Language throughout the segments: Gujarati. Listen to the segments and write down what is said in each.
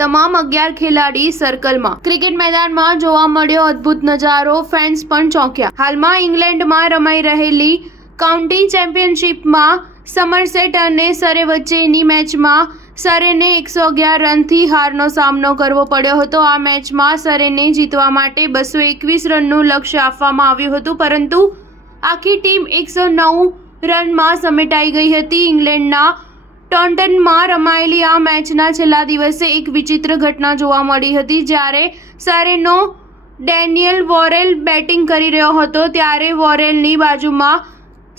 તમામ 11 ખેલાડી સર્કલમાં. ક્રિકેટ મેદાનમાં જોવા મળ્યો અદ્ભુત નજારો, ફેન્સ પણ ચોંક્યા. હાલમાં ઇંગ્લેન્ડમાં રમાઈ રહેલી કાઉન્ટી ચેમ્પિયનશિપમાં સમરસેટ અને સરે વચ્ચેની મેચમાં સરેને 111 રનથી હારનો સામનો કરવો પડ્યો હતો. આ મેચમાં સરેને જીતવા માટે 221 રનનું લક્ષ્ય આપવામાં આવ્યું હતું, પરંતુ આખી ટીમ 109 રનમાં સમેટાઈ ગઈ હતી. ઇંગ્લેન્ડના ટોન્ટનમાં રમાયેલી આ મેચના છેલ્લા દિવસે એક વિચિત્ર ઘટના જોવા મળી હતી. જ્યારે સરેનો ડેનિયલ વોરેલ બેટિંગ કરી રહ્યો હતો, ત્યારે વોરેલની બાજુમાં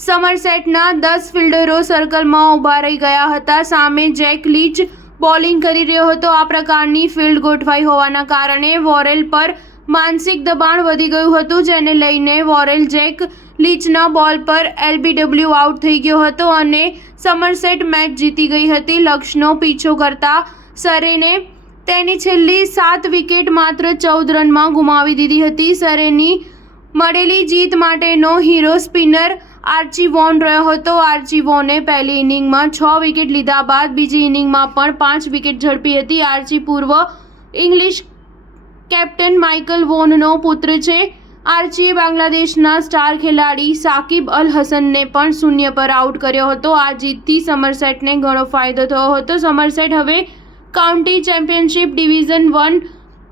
સમરસેટના 10 ફિલ્ડરો સર્કલમાં ઊભા રહી ગયા હતા. સામે જેક લીચ બોલિંગ કરી રહ્યો હતો. આ પ્રકારની ફિલ્ડ ગોઠવાઈ હોવાના કારણે વોરેલ પર માનસિક દબાણ વધી ગયું હતું, જેને લઈને વોરેલ જેક લીચના બોલ પર LBW આઉટ થઈ ગયો હતો અને સમરસેટ મેચ જીતી ગઈ હતી. લક્ષ્યનો પીછો કરતા સરેને તેની છેલ્લી 7 વિકેટ માત્ર 14 રનમાં ગુમાવી દીધી હતી. સરેની મળેલી જીત માટેનો હીરો સ્પિનર આર્ચી વોન રહ્યો હતો. આર્ચી વોને પહેલી ઇનિંગમાં 6 વિકેટ લીધા બાદ બીજી ઇનિંગમાં પણ 5 વિકેટ ઝડપી હતી. આર્ચી પૂર્વ ઇંગ્લિશ કેપ્ટન માઇકલ વોનનો પુત્ર છે. આર્ચીએ બાંગ્લાદેશના સ્ટાર ખેલાડી સાકિબ અલ હસનને પણ 0 પર આઉટ કર્યો હતો. આ જીતથી સમરસેટને ઘણો ફાયદો થયો હતો. સમરસેટ હવે કાઉન્ટી ચેમ્પિયનશિપ ડિવિઝન 1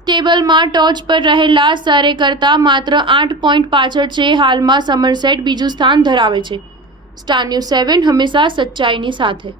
ટેબલમાં ટોચ પર રહેલા સરે કરતાં માત્ર 8 પોઈન્ટ પાછળ છે. હાલમાં સમરસેટ બીજું સ્થાન ધરાવે છે. સ્ટાર ન્યૂઝ 7 હંમેશા સચ્ચાઈની સાથે.